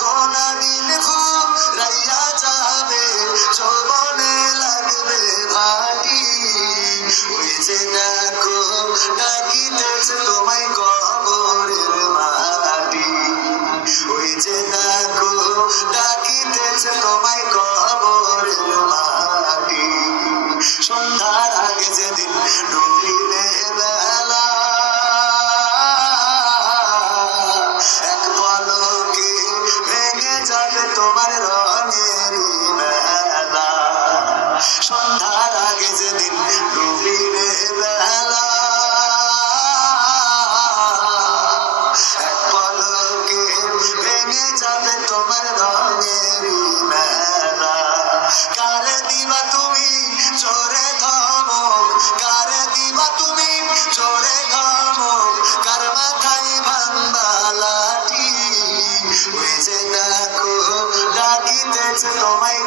কোনা দিন ফুরাইয়া যাবে, যৌবনে লাগবে ভাটি। ওই যে দেখো ডাকিতেছে তোমায় কবরের মাটি। ওই যে দেখো ডাকিতেছে তোমায় কবরের মাটি। সন্ধ্যার আগে যেদিন ডুবিবে বেলা, এক পলকে ভেঙে যাবে তোমার রঙের মেলা। সন্ধ্যার আগে যেদিন ডুবিবে বেলা, এক পলকে ভেঙে যাবে তোমার রঙের মেলা। কারে দিবা তুমি চোরে ধমক, কারে দিবা তুমি চোরে ধমক, কার মাথায় ভাঙবা লাঠি। ওই যে দেখো ডাকিতেছে তোমায়